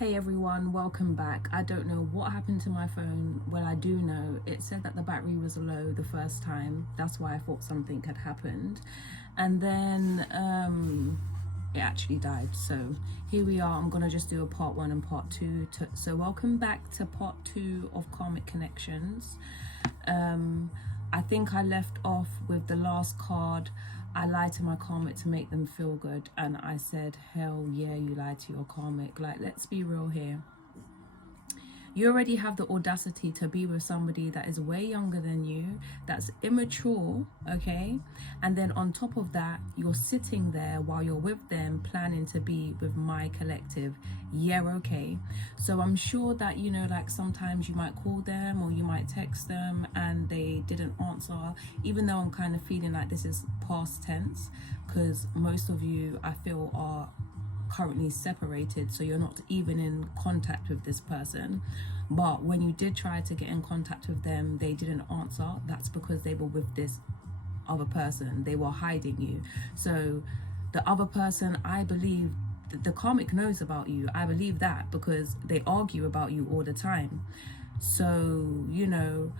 Hey everyone, welcome back. I don't know what happened to my phone. Well, I do know it said that the battery was low the first time. That's why I thought something had happened. And then it actually died. So here we are. I'm going to just do a part 1 and part 2. So welcome back to part 2 of Karmic Connections. I think I left off with the last card. I lied to my karmic to make them feel good, and I said, hell yeah, you lied to your karmic. Like, let's be real here. You already have the audacity to be with somebody that is way younger than you, that's immature, okay? And then on top of that, you're sitting there while you're with them planning to be with my collective. Yeah, okay. So I'm sure that, you know, like sometimes you might call them or you might text them and they didn't answer, even though I'm kind of feeling like this is past tense, because most of you, I feel, are currently separated, so you're not even in contact with this person. But when you did try to get in contact with them, they didn't answer. That's because they were with this other person. They were hiding you. So the other person, I believe the karmic knows about you. I believe that because they argue about you all the time. So, you know,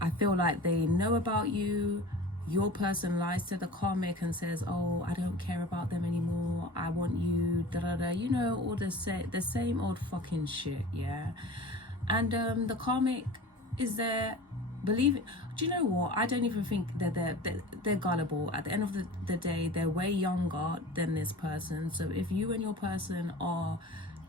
I feel like they know about you. Your person lies to the karmic and says, oh, I don't care about them anymore, I want you, da da da, you know, all the same old fucking shit, yeah. And the karmic is there believing. Do you know what, I don't even think they're gullible. At the end of the day, they're way younger than this person. So if you and your person are,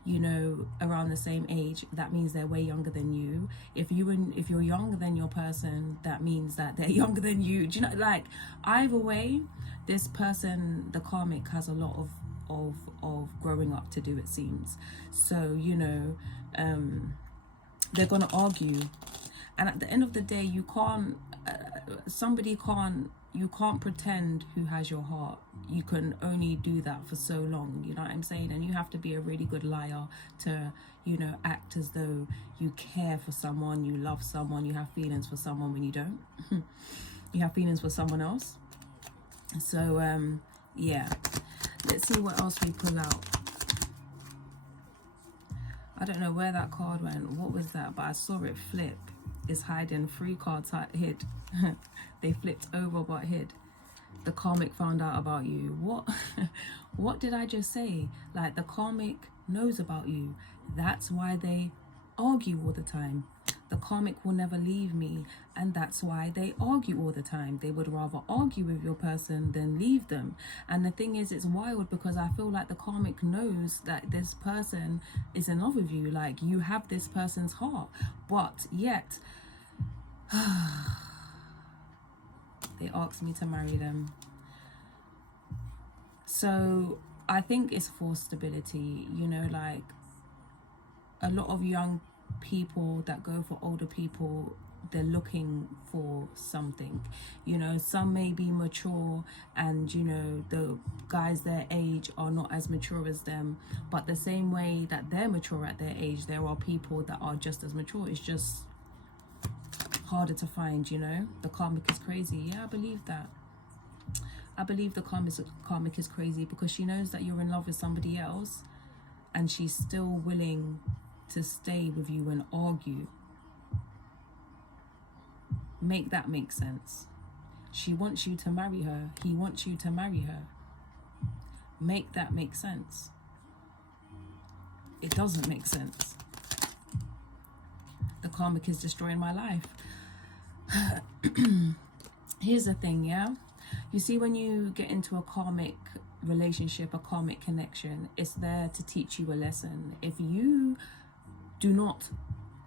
you know, around the same age, that means they're way younger than you. If you're younger than your person, that means that they're younger than you. Do you know, like, either way, this person, the karmic, has a lot of growing up to do, it seems. So, you know, they're gonna argue, and at the end of the day, you can't you can't pretend who has your heart. You can only do that for so long, you know what I'm saying? And you have to be a really good liar to, you know, act as though you care for someone, you love someone, you have feelings for someone when you don't. You have feelings for someone else. So yeah, let's see what else we pull out. I don't know where that card went. What was that? But I saw it flip. It's hiding. 3 cards hid. They flipped over but hid. The karmic found out about you. What? What did I just say? Like, the karmic knows about you. That's why they argue all the time. The karmic will never leave me, and that's why they argue all the time. They would rather argue with your person than leave them. And the thing is, it's wild because I feel like the karmic knows that this person is in love with you. Like, you have this person's heart, but yet they asked me to marry them. So I think it's for stability, you know, like a lot of young people that go for older people, they're looking for something, you know. Some may be mature and, you know, the guys their age are not as mature as them, but the same way that they're mature at their age, there are people that are just as mature. It's just harder to find, you know. The karmic is crazy. Yeah, I believe that. I believe the karmic is crazy because she knows that you're in love with somebody else and she's still willing to stay with you and argue. Make that make sense. She wants you to marry her. He wants you to marry her. Make that make sense. It doesn't make sense. The karmic is destroying my life. Here's the thing, yeah? You see, when you get into a karmic relationship, a karmic connection, it's there to teach you a lesson. If you do not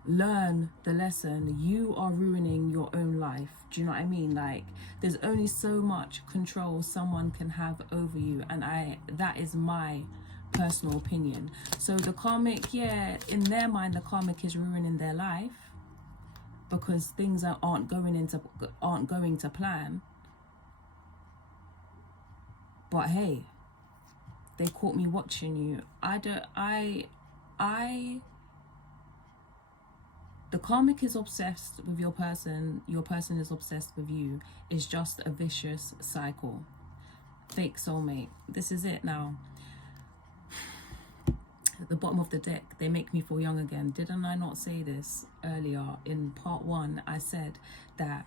learn the lesson, you are ruining your own life. Do you know what I mean? Like, there's only so much control someone can have over you, and that is my personal opinion. So the karmic, yeah, in their mind, the karmic is ruining their life because things aren't going to plan. But hey, they caught me watching you. The karmic is obsessed with your person is obsessed with you. It's just a vicious cycle. Fake soulmate. This is it now. the bottom of the deck, they make me feel young again. Didn't I not say this earlier in part 1? I said that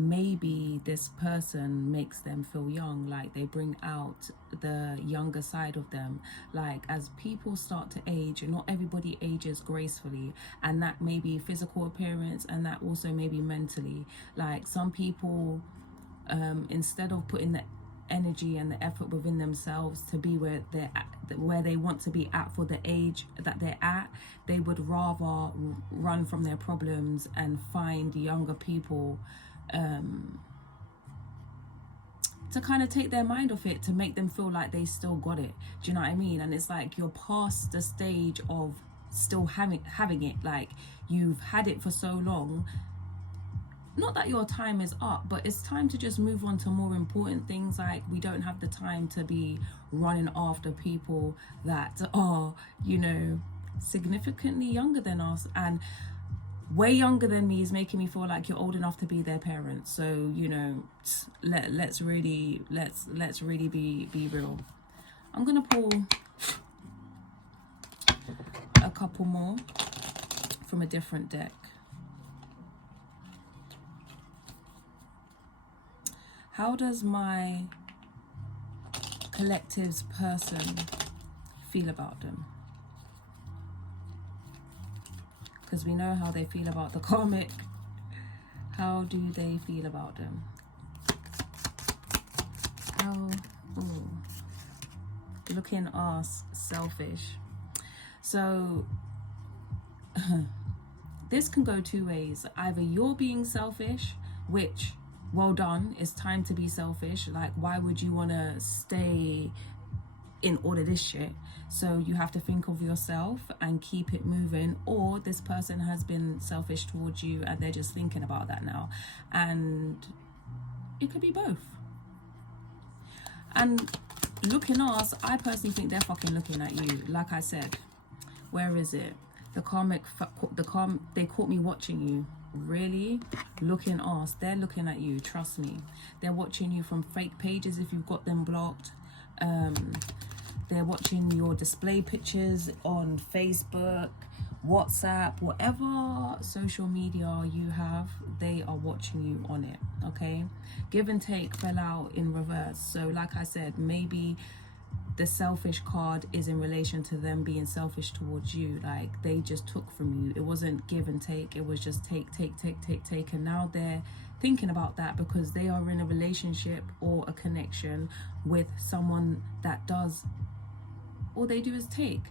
maybe this person makes them feel young, like they bring out the younger side of them. Like as people start to age, not everybody ages gracefully, and that may be physical appearance, and that also may be mentally. Like some people, instead of putting the energy and the effort within themselves to be where they're at, where they want to be at for the age that they're at, they would rather run from their problems and find younger people to kind of take their mind off it, to make them feel like they still got it. Do you know what I mean? And it's like you're past the stage of still having it. Like you've had it for so long. Not that your time is up, but it's time to just move on to more important things. Like we don't have the time to be running after people that are, you know, significantly younger than us, and way younger than me is making me feel like you're old enough to be their parents. So, you know, let's really be real. I'm gonna pull a couple more from a different deck. How does my collective's person feel about them? Because we know how they feel about the karmic. How do they feel about them? How, ooh, looking ass, selfish. So this can go two ways. Either you're being selfish, which, well done, it's time to be selfish. Like, why would you want to stay in all of this shit? So you have to think of yourself and keep it moving. Or this person has been selfish towards you and they're just thinking about that now. And it could be both. And looking us, I personally think they're fucking looking at you. Like I said, where is it? They caught me watching you. Really? Looking us, they're looking at you, trust me. They're watching you from fake pages if you've got them blocked. They're watching your display pictures on Facebook, WhatsApp, whatever social media you have, they are watching you on it, okay? Give and take fell out in reverse. So like I said, maybe the selfish card is in relation to them being selfish towards you. Like they just took from you. It wasn't give and take. It was just take. And now they're thinking about that because they are in a relationship or a connection with someone that does, all they do is take.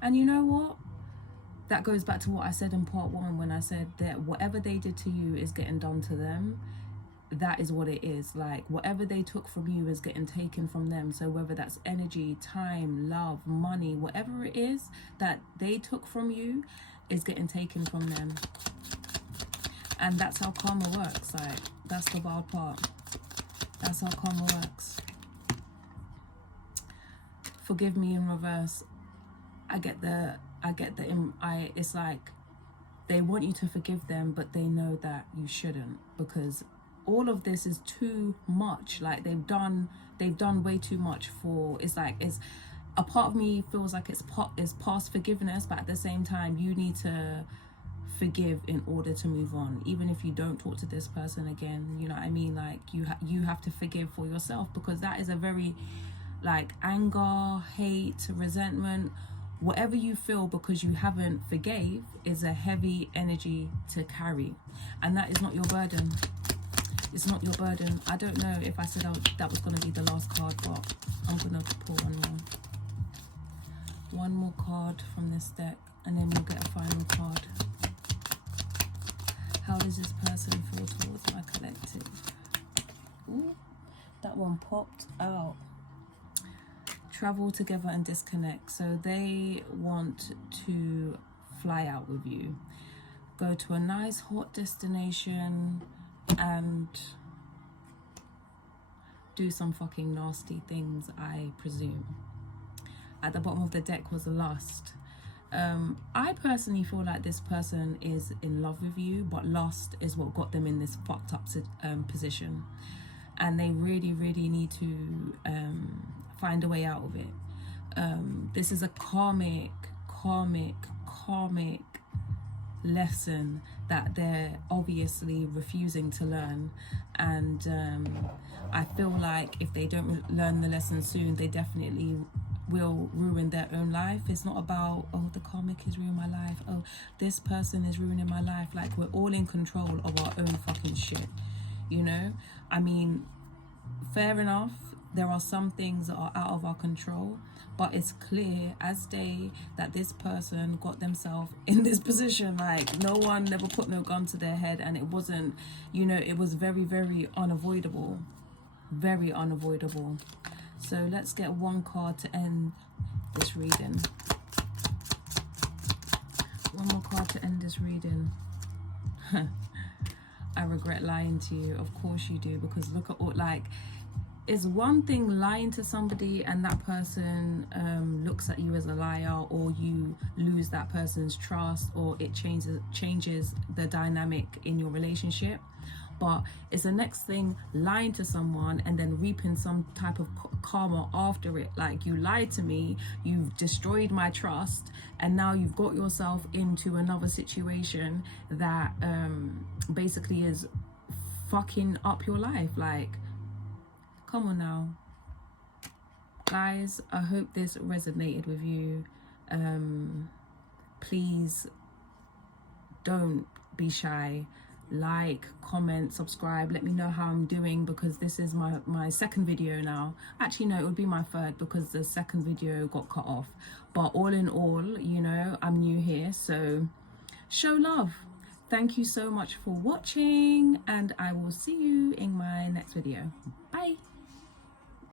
And you know what? That goes back to what I said in part 1 when I said that whatever they did to you is getting done to them. That is what it is. Like whatever they took from you is getting taken from them. So whether that's energy, time, love, money, whatever it is that they took from you is getting taken from them. And that's how karma works. Like that's the wild part. That's how karma works. Forgive me in reverse. It's like they want you to forgive them, but they know that you shouldn't, because all of this is too much. Like they've done way too much for, it's like, it's a part of me feels like it's past forgiveness, but at the same time you need to forgive in order to move on. Even if you don't talk to this person again, you know what I mean? Like you have to forgive for yourself, because that is a very, like, anger, hate, resentment, whatever you feel because you haven't forgave is a heavy energy to carry, and that is not your burden. It's not your burden. I don't know if I said that was going to be the last card, but I'm going to pull one more card from this deck, and then we'll get a final card. How does this person feel towards my collective? Ooh, that one popped out. Travel together and disconnect. So they want to fly out with you, go to a nice hot destination and do some fucking nasty things, I presume. At the bottom of the deck was lust. I personally feel like this person is in love with you, but lust is what got them in this fucked up position, and they really need to find a way out of it. this is a karmic lesson that they're obviously refusing to learn. And I feel like if they don't learn the lesson soon, they definitely will ruin their own life. It's not about, oh, the karmic is ruining my life, oh, this person is ruining my life. Like, we're all in control of our own fucking shit, you know? I mean, fair enough, there are some things that are out of our control, but it's clear as day that this person got themselves in this position. Like, no one never put no gun to their head, and it wasn't, you know, it was very, very unavoidable. Very unavoidable. So let's get one card to end this reading. One more card to end this reading. I regret lying to you. Of course you do, because look at all, like, it's one thing lying to somebody and that person looks at you as a liar, or you lose that person's trust, or it changes the dynamic in your relationship. But it's the next thing lying to someone and then reaping some type of karma after it. Like, you lied to me, you've destroyed my trust, and now you've got yourself into another situation that basically is fucking up your life. Like, come on now. Guys, I hope this resonated with you. Please don't be shy. Like, comment, subscribe, let me know how I'm doing, because this is my second video now. Actually, no, it would be my third, because the second video got cut off. But all in all, you know, I'm new here, so show love. Thank you so much for watching, and I will see you in my next video. Bye.